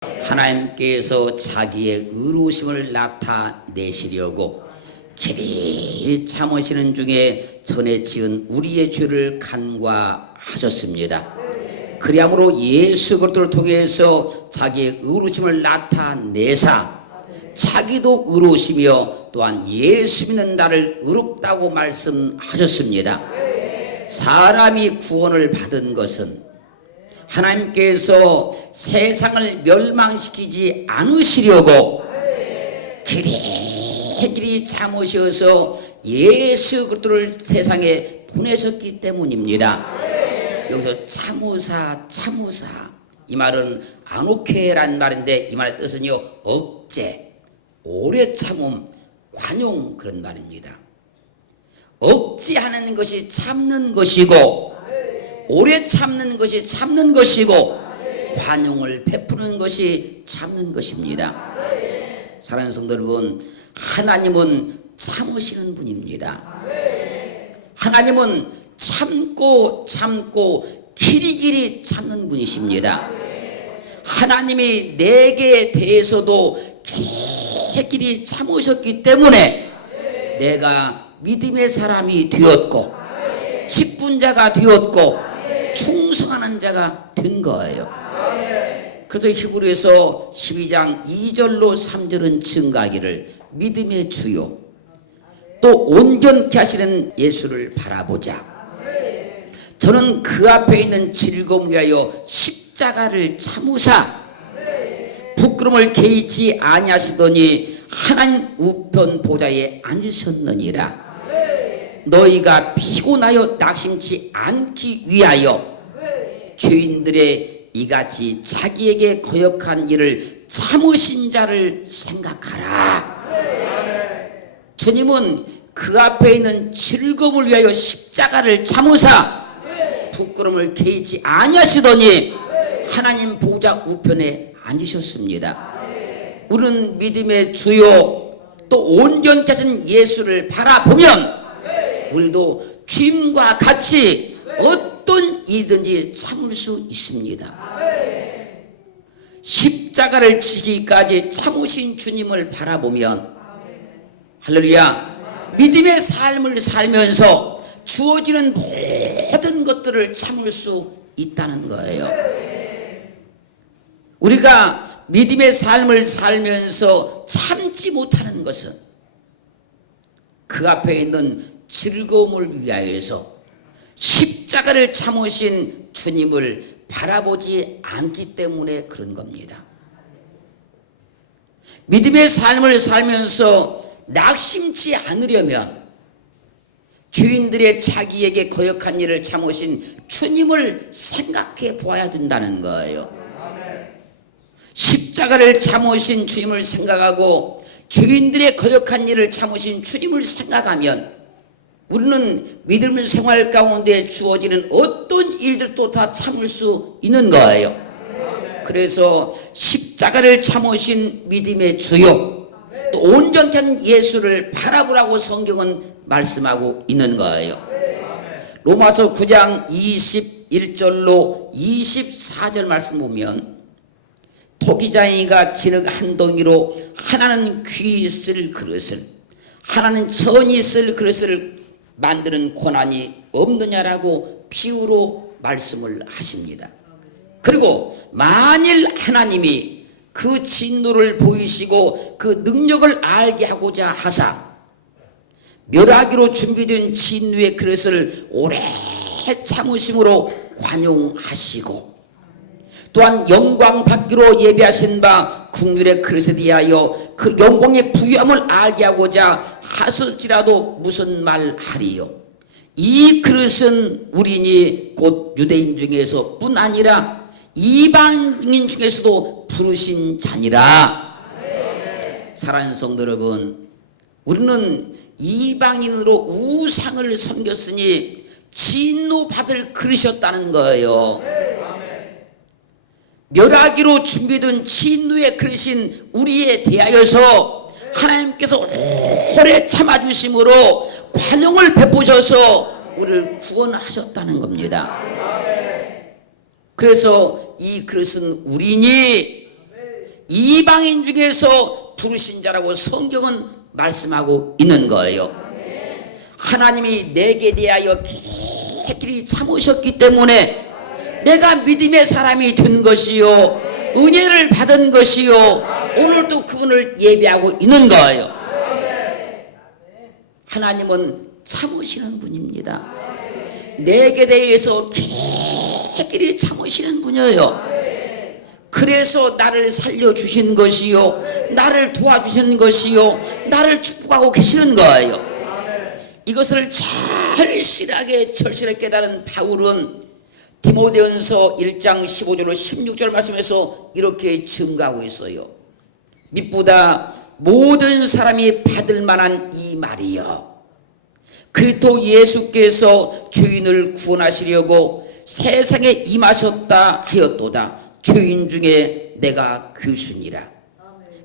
하나님께서 자기의 의로우심을 나타내시려고 길이 참으시는 중에 전에 지은 우리의 죄를 간과하셨습니다. 그리함으로 예수 그리스도를 통해서 자기의 의로우심을 나타내사 자기도 의로우시며 또한 예수 믿는 나를 의롭다고 말씀하셨습니다. 사람이 구원을 받은 것은 하나님께서 세상을 멸망시키지 않으시려고 길이 참으셔서 예수 그리스도를 세상에 보내셨기 때문입니다. 여기서 참으사 이 말은 아노케란 말인데 이 말의 뜻은요 억제, 오래 참음, 관용 그런 말입니다. 억제하는 것이 참는 것이고 오래 참는 것이 참는 것이고 관용을 베푸는 것이 참는 것입니다. 사랑하는 성도 여러분, 하나님은 참으시는 분입니다. 하나님은 참고 길이 참는 분이십니다. 하나님이 내게 대해서도 길이 참으셨기 때문에 내가 믿음의 사람이 되었고 직분자가 되었고 충성하는 자가 된 거예요. 그래서 히브리서 12장 2절로 3절은 증가하기를 믿음의 주요 또 온전케 하시는 예수를 바라보자. 저는 그 앞에 있는 즐거움을 위하여 십자가를 참으사 부끄러움을 개의치 아니하시더니 하나님 우편 보좌에 앉으셨느니라. 너희가 피곤하여 낙심치 않기 위하여 죄인들의 이같이 자기에게 거역한 일을 참으신 자를 생각하라. 주님은 그 앞에 있는 즐거움을 위하여 십자가를 참으사 부끄러움을 개의치 아니하시더니 하나님 보좌 우편에 앉으셨습니다. 우리는 믿음의 주요 또 온전케 하신 예수를 바라보면 우리도 주님과 같이 어떤 일든지 참을 수 있습니다. 십자가를 지기까지 참으신 주님을 바라보면 할렐루야, 믿음의 삶을 살면서 주어지는 모든 것들을 참을 수 있다는 거예요. 우리가 믿음의 삶을 살면서 참지 못하는 것은 그 앞에 있는 즐거움을 위하여서 십자가를 참으신 주님을 바라보지 않기 때문에 그런 겁니다. 믿음의 삶을 살면서 낙심치 않으려면 죄인들의 자기에게 거역한 일을 참으신 주님을 생각해 보아야 된다는 거예요. 십자가를 참으신 주님을 생각하고 죄인들의 거역한 일을 참으신 주님을 생각하면 우리는 믿음의 생활 가운데 주어지는 어떤 일들도 다 참을 수 있는 거예요. 그래서 십자가를 참으신 믿음의 주요 또 온전케 한 예수를 바라보라고 성경은 말씀하고 있는 거예요. 로마서 9장 21절로 24절 말씀 보면 토기장이가 진흙 한 덩이로 하나는 귀 쓸 그릇을 하나는 천이 쓸 그릇을 만드는 권한이 없느냐라고 비유로 말씀을 하십니다. 그리고 만일 하나님이 그 진노를 보이시고 그 능력을 알게 하고자 하사 멸하기로 준비된 진노의 그릇을 오래 참으심으로 관용하시고 또한 영광 받기로 예비하신 바 국률의 그릇에 대하여 그 영광의 부유함을 알게 하고자 하실지라도 무슨 말 하리요. 이 그릇은 우리니 곧 유대인 중에서 뿐 아니라 이방인 중에서도 부르신 자니라. 사랑하는 성도 여러분, 우리는 이방인으로 우상을 섬겼으니 진노받을 그릇이었다는 거예요. 멸하기로 준비된 진노의 그릇인 우리에 대하여서 하나님께서 오래 참아주심으로 관용을 베푸셔서 우리를 구원하셨다는 겁니다. 그래서 이 그릇은 우리니 이방인 중에서 부르신 자라고 성경은 말씀하고 있는 거예요. 하나님이 내게 대하여 길이 참으셨기 때문에 내가 믿음의 사람이 된 것이요, 은혜를 받은 것이요, 오늘도 그분을 예배하고 있는 거예요. 하나님은 참으시는 분입니다. 내게 대해서 길이 참으시는 분이에요. 그래서 나를 살려주신 것이요, 나를 도와주시는 것이요, 나를 축복하고 계시는 거예요. 이것을 절실하게 깨달은 바울은 디모데전서 1장 15절로 16절 말씀에서 이렇게 증거하고 있어요. mit보다 모든 사람이 받을 만한 이 말이요, 그리스도 예수께서 죄인을 구원하시려고 세상에 임하셨다 하였도다. 죄인 중에 내가 귀순이라.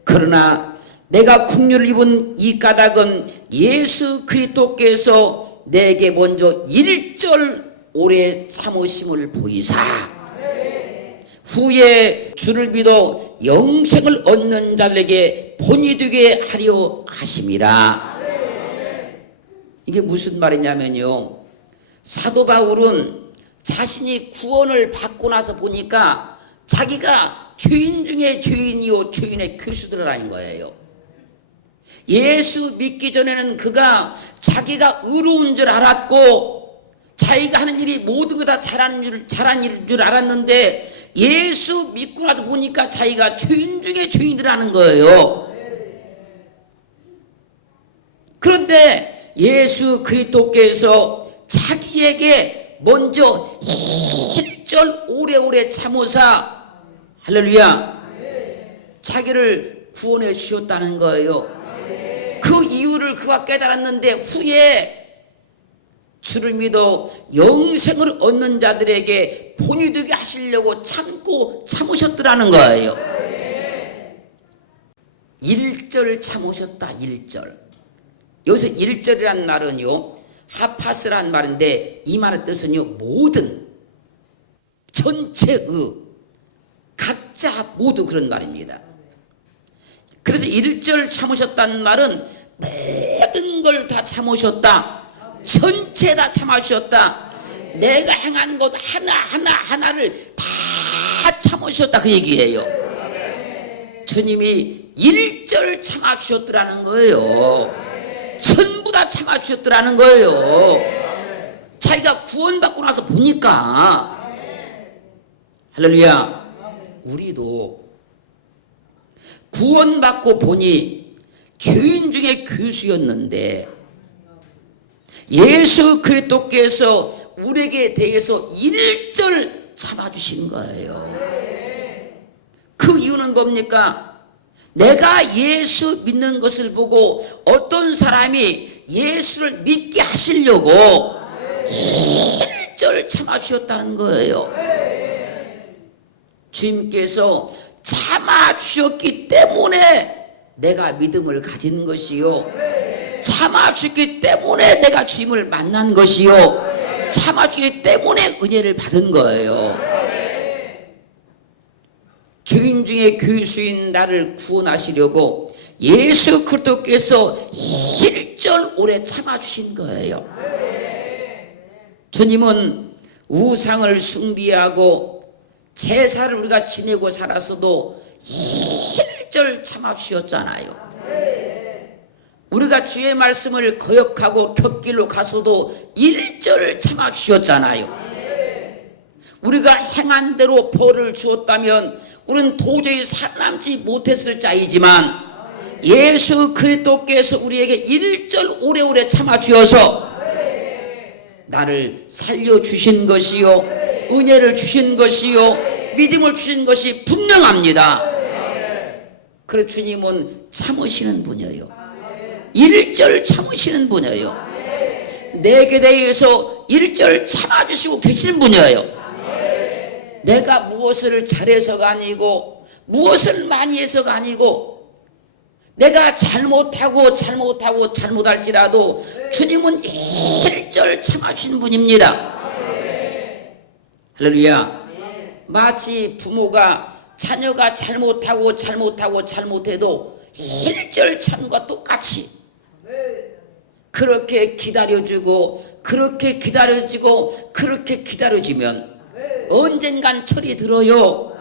그러나 내가 국류를 입은 이 까닭은 예수 그리스도께서 내게 먼저 일절 오래 참으심을 보이사 후에 주를 믿어 영생을 얻는 자들에게 본이 되게 하려 하심이라. 이게 무슨 말이냐면요, 사도 바울은 자신이 구원을 받고 나서 보니까 자기가 죄인 중에 죄인이요, 죄인의 괴수들이라는 거예요. 예수 믿기 전에는 그가 자기가 의로운 줄 알았고 자기가 하는 일이 모든 거 다 잘한 줄 알았는데, 예수 믿고 나서 보니까 자기가 죄인 중에 죄인이라는 거예요. 그런데 예수 그리스도께서 자기에게 먼저 일절 오래오래 참으사, 할렐루야, 자기를 구원해 주셨다는 거예요. 그 이유를 그가 깨달았는데 후에 주를 믿어 영생을 얻는 자들에게 본이 되게 하시려고 참으셨더라는 거예요. 일절 참으셨다. 일절. 여기서 일절이란 말은요, 하파스란 말인데 이 말의 뜻은요, 모든, 전체의, 각자 모두 그런 말입니다. 그래서 일절 참으셨다는 말은 모든 걸 다 참으셨다, 전체 다 참으셨다, 내가 행한 것 하나하나를 다 참으셨다, 그 얘기예요. 주님이 일절 참으셨더라는 거예요. 전부 다 참아주셨더라는 거예요. 자기가 구원받고 나서 보니까. 할렐루야. 우리도 구원받고 보니 죄인 중에 괴수였는데 예수 그리스도께서 우리에게 대해서 일절 참아주신 거예요. 그 이유는 뭡니까? 내가 예수 믿는 것을 보고 어떤 사람이 예수를 믿게 하시려고 일절 참아주셨다는 거예요. 주님께서 참아주셨기 때문에 내가 믿음을 가진 것이요, 참아주셨기 때문에 내가 주님을 만난 것이요, 참아주기 때문에 은혜를 받은 거예요. 죄인 중에 괴수인 나를 구원하시려고 예수 그리스도께서 일절 오래 참아주신 거예요. 주님은 우상을 숭배하고 제사를 우리가 지내고 살았어도 일절 참아주셨잖아요. 우리가 주의 말씀을 거역하고 곁길로 가서도 일절 참아주셨잖아요. 우리가 행한 대로 벌을 주었다면 우리는 도저히 살아남지 못했을 자이지만 예수 그리스도께서 우리에게 일절 오래오래 참아주셔서 나를 살려주신 것이요, 은혜를 주신 것이요, 믿음을 주신 것이 분명합니다. 그래서 주님은 참으시는 분이에요. 일절 참으시는 분이에요. 내게 대해서 일절 참아주시고 계시는 분이에요. 내가 무엇을 잘해서가 아니고 무엇을 많이 해서가 아니고 내가 잘못할지라도 주님은 일절 참아주신 분입니다. 할렐루야. 마치 부모가 자녀가 잘못해도 1절 참과 똑같이 그렇게 기다려주고 그렇게 기다려주면 언젠간 철이 들어요.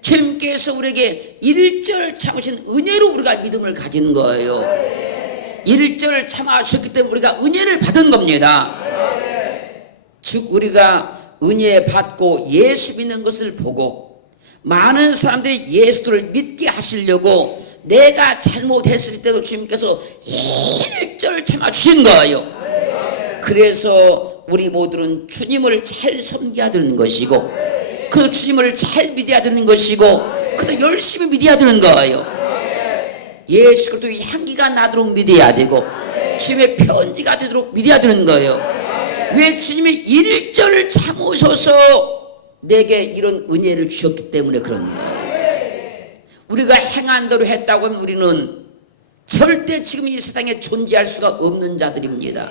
주님께서 우리에게 1절 참으신 은혜로 우리가 믿음을 가진 거예요. 1절 참아주셨기 때문에 우리가 은혜를 받은 겁니다. 즉 우리가 은혜 받고 예수 믿는 것을 보고 많은 사람들이 예수를 믿게 하시려고 내가 잘못했을 때도 주님께서 1절 참아주신 거예요. 그래서 우리 모두는 주님을 잘 섬겨야 되는 것이고 그 주님을 잘 믿어야 되는 것이고 그래서 열심히 믿어야 되는 거예요. 예수 그리스도의 향기가 나도록 믿어야 되고 주님의 편지가 되도록 믿어야 되는 거예요. 왜? 주님이 1절을 참으셔서 내게 이런 은혜를 주셨기 때문에 그런 거예요. 우리가 행한 대로 했다고 하면 우리는 절대 지금 이 세상에 존재할 수가 없는 자들입니다.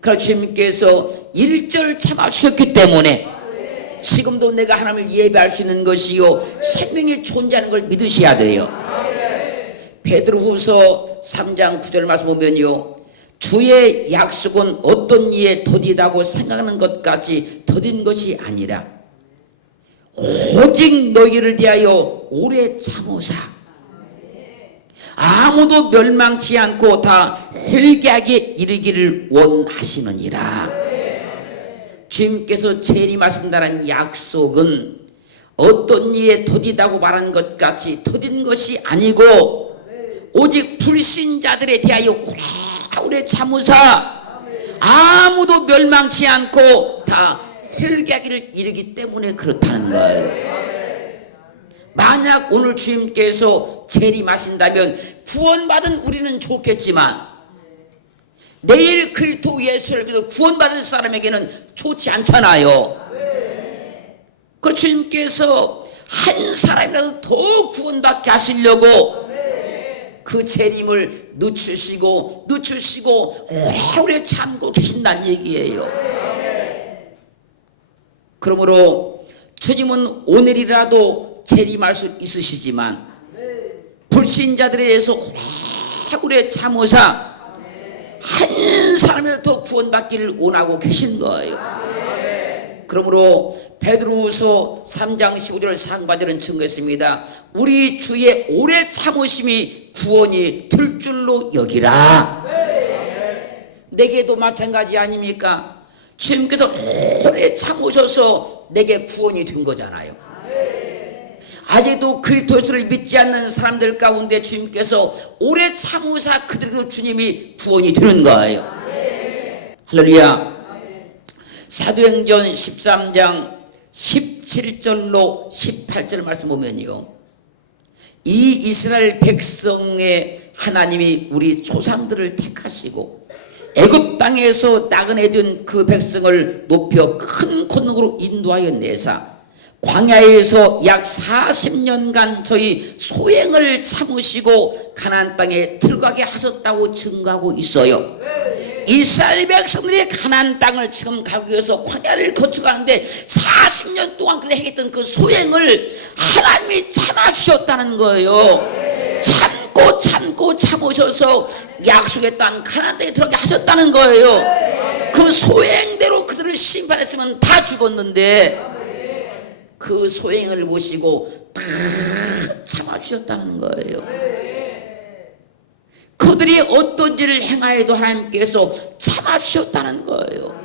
그래서 주님께서 1절 참아주셨기 때문에 지금도 내가 하나님을 예배할 수 있는 것이요 생명이 존재하는 걸 믿으셔야 돼요. 베드로후서 3장 9절 말씀 보면요, 주의 약속은 어떤 이에 더디다고 생각하는 것까지 더딘 것이 아니라 오직 너희를 대하여 오래 참으사 아무도 멸망치 않고 다 회개하게 이르기를 원하시느니라. 주님께서 재림하신다는 약속은 어떤 이에 더디다고 말한 것 같이 더딘 것이 아니고 오직 불신자들에 대하여 오래 참으사 아무도 멸망치 않고 다 회개하기를 이르기 때문에 그렇다는 거예요. 만약 오늘 주님께서 재림하신다면 구원받은 우리는 좋겠지만 내일 그리스도 예수를 믿어 구원받은 사람에게는 좋지 않잖아요. 그 주님께서 한 사람이라도 더 구원받게 하시려고 그 재림을 늦추시고 오래 참고 계신다는 얘기예요. 그러므로 주님은 오늘이라도 재림할 수 있으시지만 불신자들에 대해서 오래 참으사 한 사람이라도 더 구원받기를 원하고 계신 거예요. 그러므로 베드로후서 3장 15절 상반절은 증거했습니다. 우리 주의 오래 참으심이 구원이 될 줄로 여기라. 내게도 마찬가지 아닙니까? 주님께서 오래 참으셔서 내게 구원이 된 거잖아요. 아직도 그리스도 예수를 믿지 않는 사람들 가운데 주님께서 오래 참으사 그들도 주님이 구원이 되는 거예요. 할렐루야. 사도행전 13장 17절로 18절 말씀 보면요, 이 이스라엘 백성의 하나님이 우리 조상들을 택하시고 애굽 땅에서 나그네된 그 백성을 높여 큰 권능으로 인도하여 내사 광야에서 약 40년간 저희 소행을 참으시고 가나안 땅에 들어가게 하셨다고 증거하고 있어요. 이스라엘 백성들이 가나안 땅을 지금 가기 위해서 광야를 거쳐가는데 40년 동안 그들이 했던 그 소행을 하나님이 참아주셨다는 거예요. 참고 참으셔서 약속의 땅 가나안 땅에 들어가게 하셨다는 거예요. 그 소행대로 그들을 심판했으면 다 죽었는데 그 소행을 보시고 다 참아주셨다는 거예요. 그들이 어떤 일을 행하여도 하나님께서 참아주셨다는 거예요.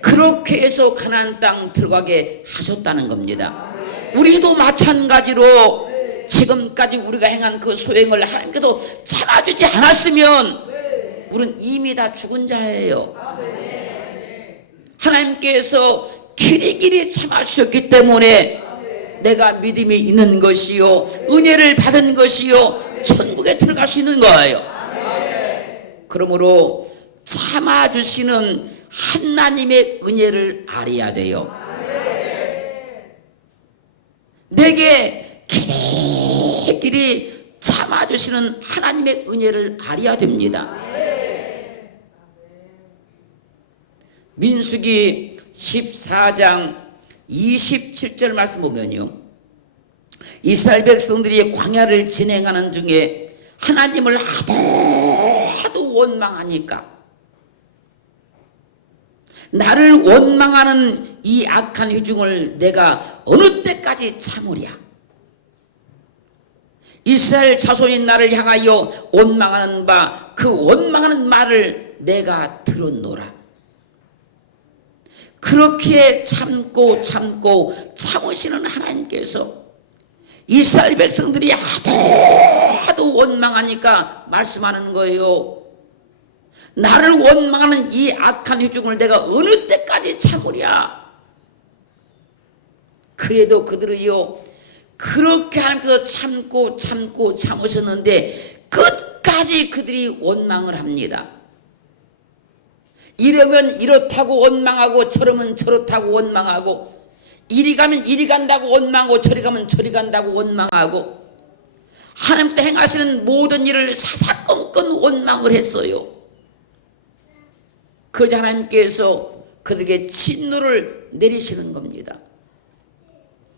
그렇게 해서 가나안 땅 들어가게 하셨다는 겁니다. 우리도 마찬가지로 지금까지 우리가 행한 그 소행을 하나님께서 참아주지 않았으면 우리는 이미 다 죽은 자예요. 하나님께서 길이길이 참아주셨기 때문에 내가 믿음이 있는 것이요 은혜를 받은 것이요 천국에 들어갈 수 있는 거예요. 그러므로 참아주시는 하나님의 은혜를 알아야 돼요. 내게 길이길이 참아주시는 하나님의 은혜를 알아야 됩니다. 민수기 14장 27절 말씀 보면요, 이스라엘 백성들이 광야를 진행하는 중에 하나님을 하도 원망하니까, 나를 원망하는 이 악한 회중을 내가 어느 때까지 참으랴. 이스라엘 자손인 나를 향하여 원망하는 바, 그 원망하는 말을 내가 들었노라. 그렇게 참고 참으시는 하나님께서 이스라엘 백성들이 하도 원망하니까 말씀하는 거예요. 나를 원망하는 이 악한 회중을 내가 어느 때까지 참으랴. 그래도 그들이요, 그렇게 하나님께서 참고 참으셨는데 끝까지 그들이 원망을 합니다. 이러면 이렇다고 원망하고, 저러면 저렇다고 원망하고, 이리 가면 이리 간다고 원망하고, 저리 가면 저리 간다고 원망하고, 하나님께서 행하시는 모든 일을 사사건건 원망을 했어요. 그러자 하나님께서 그들에게 진노를 내리시는 겁니다.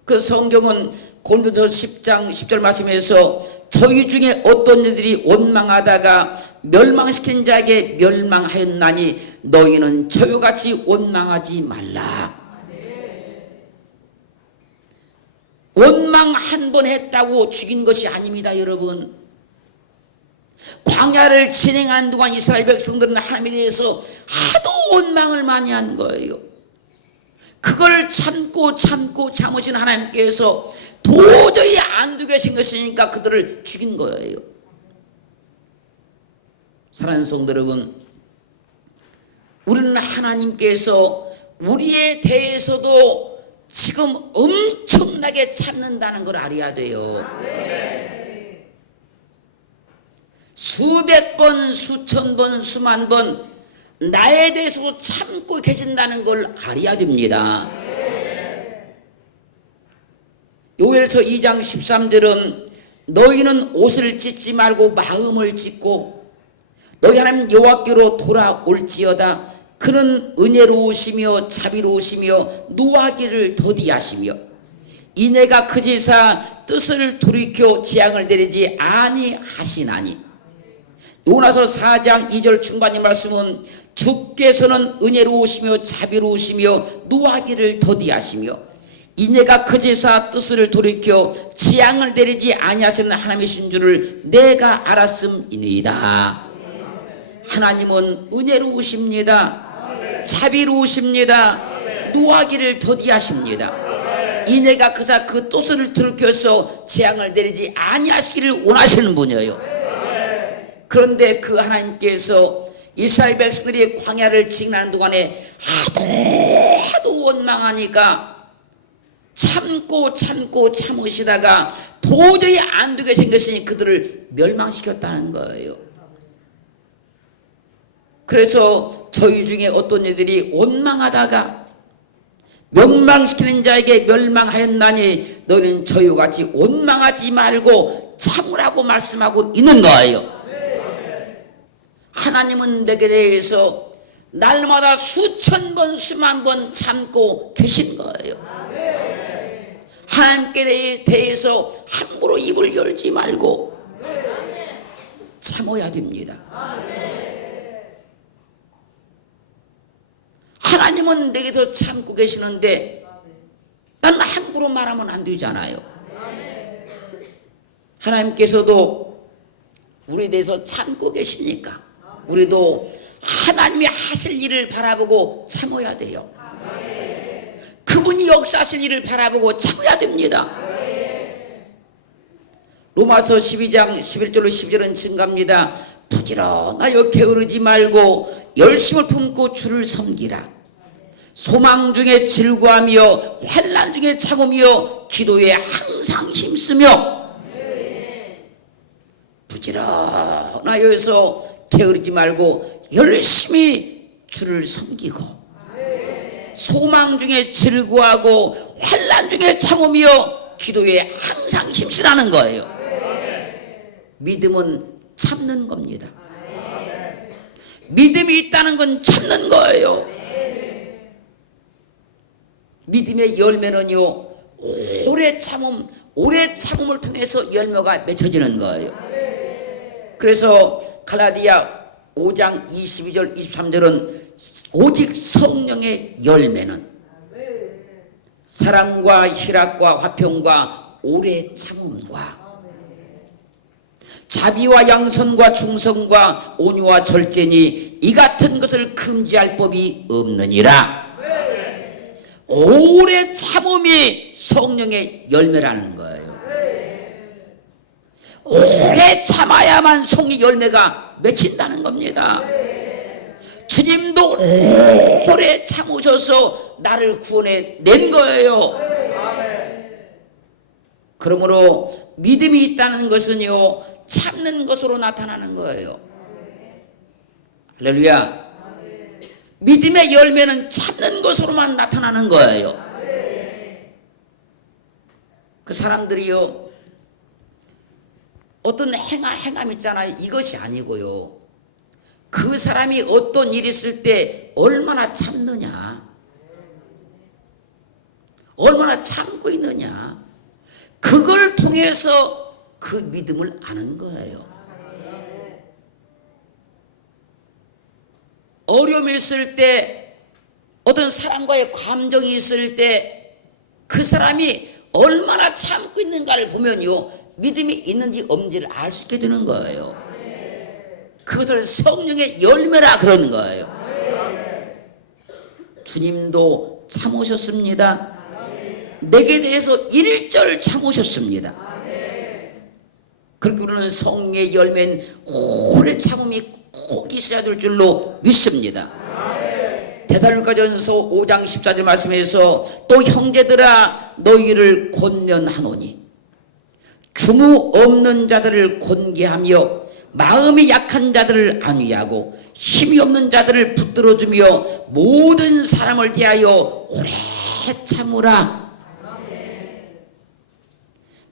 그 성경은 고린도서 10장 10절 말씀에서 저희 중에 어떤 이들이 원망하다가 멸망시킨 자에게 멸망하였나니 너희는 저희같이 원망하지 말라. 원망 한 번 했다고 죽인 것이 아닙니다, 여러분. 광야를 진행한 동안 이스라엘 백성들은 하나님에 대해서 하도 원망을 많이 한 거예요. 그걸 참으신 하나님께서 도저히 안 두게 생겼으니까 그들을 죽인 거예요. 사랑하는 성도 여러분, 우리는 하나님께서 우리에 대해서도 지금 엄청나게 참는다는 걸 알아야 돼요. 수백 번, 수천 번, 수만 번 나에 대해서도 참고 계신다는 걸 알아야 됩니다. 요엘서 2장 13절은 너희는 옷을 찢지 말고 마음을 찢고 너희 하나님 여호와께로 돌아올지어다. 그는 은혜로우시며 자비로우시며 노하기를 더디하시며 이내가 그지사 뜻을 돌이켜 재앙을 내리지 아니하시나니. 요나서 4장 2절 중반의 말씀은 주께서는 은혜로우시며 자비로우시며 노하기를 더디하시며 이내가 그제사 뜻을 돌이켜 재앙을 내리지 아니하시는 하나님이신 줄을 내가 알았음이니이다. 하나님은 은혜로우십니다. 자비로우십니다. 노하기를 더디하십니다. 이내가 그자 그 뜻을 돌이켜서 재앙을 내리지 아니하시기를 원하시는 분이에요. 그런데 그 하나님께서 이스라엘 백성들이 광야를 진행하는 동안에 하도 원망하니까 참으시다가 도저히 안 되게 생겼으니 그들을 멸망시켰다는 거예요. 그래서 저희 중에 어떤 이들이 원망하다가 멸망시키는 자에게 멸망하였나니 너희는 저희와 같이 원망하지 말고 참으라고 말씀하고 있는 거예요. 하나님은 내게 대해서 날마다 수천 번 수만 번 참고 계신 거예요. 하나님께 대해서 함부로 입을 열지 말고 참아야 됩니다. 하나님은 내게서 참고 계시는데 나는 함부로 말하면 안 되잖아요. 하나님께서도 우리에 대해서 참고 계시니까 우리도 하나님이 하실 일을 바라보고 참아야 돼요. 그분이 역사하실 일을 바라보고 참아야 됩니다. 로마서 12장 11절로 12절은 증가합니다. 부지런하여 게으르지 말고 열심을 품고 주를 섬기라. 소망 중에 즐거워하며 환난 중에 참으며 기도에 항상 힘쓰며. 부지런하여서 게으르지 말고 열심히 주를 섬기고 소망 중에 즐거워하고 환난 중에 참으며 기도에 항상 힘쓰라는 거예요. 믿음은 참는 겁니다. 믿음이 있다는 건 참는 거예요. 믿음의 열매는요, 오래 참음, 오래 참음을 통해서 열매가 맺혀지는 거예요. 그래서 갈라디아 5장 22절 23절은 오직 성령의 열매는 사랑과 희락과 화평과 오래 참음과 자비와 양선과 충성과 온유와 절제니 이 같은 것을 금지할 법이 없느니라. 오래 참음이 성령의 열매라는 거예요. 오래 참아야만 성의 열매가 맺힌다는 겁니다. 주님도 오래 참으셔서 나를 구원해 낸 거예요. 그러므로 믿음이 있다는 것은요, 참는 것으로 나타나는 거예요. 할렐루야. 믿음의 열매는 참는 것으로만 나타나는 거예요. 그 사람들이요, 어떤 행함 있잖아요. 이것이 아니고요, 그 사람이 어떤 일이 있을 때 얼마나 참느냐, 얼마나 참고 있느냐, 그걸 통해서 그 믿음을 아는 거예요. 어려움이 있을 때, 어떤 사람과의 감정이 있을 때 그 사람이 얼마나 참고 있는가를 보면요, 믿음이 있는지 없는지를 알 수 있게 되는 거예요. 그것을 성령의 열매라 그러는 거예요. 주님도 참으셨습니다. 내게 대해서 일절 참으셨습니다. 그렇게 우리는 성령의 열매인 오래 참음이 꼭 있어야 될 줄로 믿습니다. 데살로니가전서 5장 14절 말씀에서 또 형제들아 너희를 권면하노니 규모 없는 자들을 권계하며 마음이 약한 자들을 안위하고 힘이 없는 자들을 붙들어주며 모든 사람을 대하여 오래 참으라.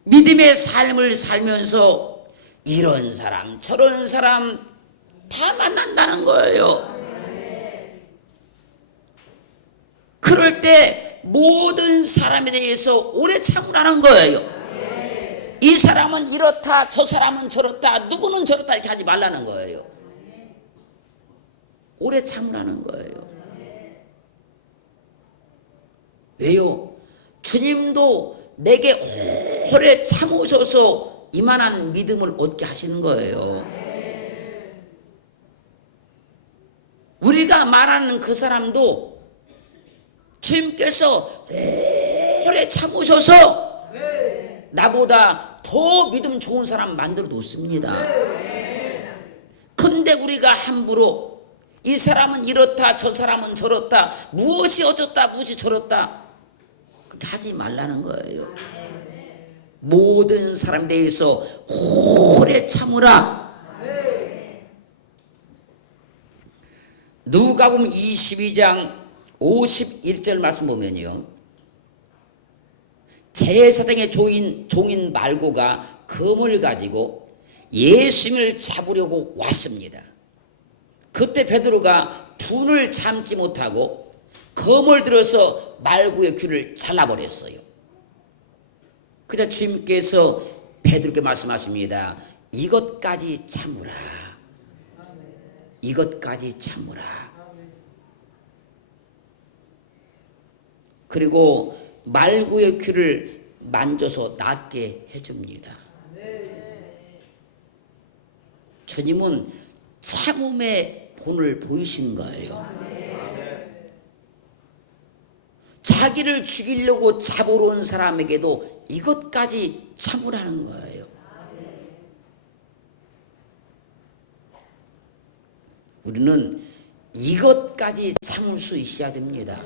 믿음의 삶을 살면서 이런 사람 저런 사람 다 만난다는 거예요. 그럴 때 모든 사람에 대해서 오래 참으라는 거예요. 이 사람은 이렇다, 저 사람은 저렇다, 누구는 저렇다 이렇게 하지 말라는 거예요. 오래 참으라는 거예요. 왜요? 주님도 내게 오래 참으셔서 이만한 믿음을 얻게 하시는 거예요. 우리가 말하는 그 사람도 주님께서 오래 참으셔서 나보다 더 믿음 좋은 사람 만들어 놓습니다. 근데 우리가 함부로 이 사람은 이렇다, 저 사람은 저렇다, 무엇이 어쩌다, 무엇이 저렇다 그렇게 하지 말라는 거예요. 모든 사람에 대해서 오래 참으라. 누가복음 22장 51절 말씀 보면요, 제사장의 종인 말고가 검을 가지고 예수님을 잡으려고 왔습니다. 그때 베드로가 분을 참지 못하고 검을 들어서 말고의 귀를 잘라버렸어요. 그자 주님께서 베드로께 말씀하십니다. 이것까지 참으라. 이것까지 참으라. 그리고 말고의 귀를 만져서 낫게 해줍니다. 주님은 참음의 본을 보이신 거예요. 자기를 죽이려고 잡으러 온 사람에게도 이것까지 참으라는 거예요. 우리는 이것까지 참을 수 있어야 됩니다.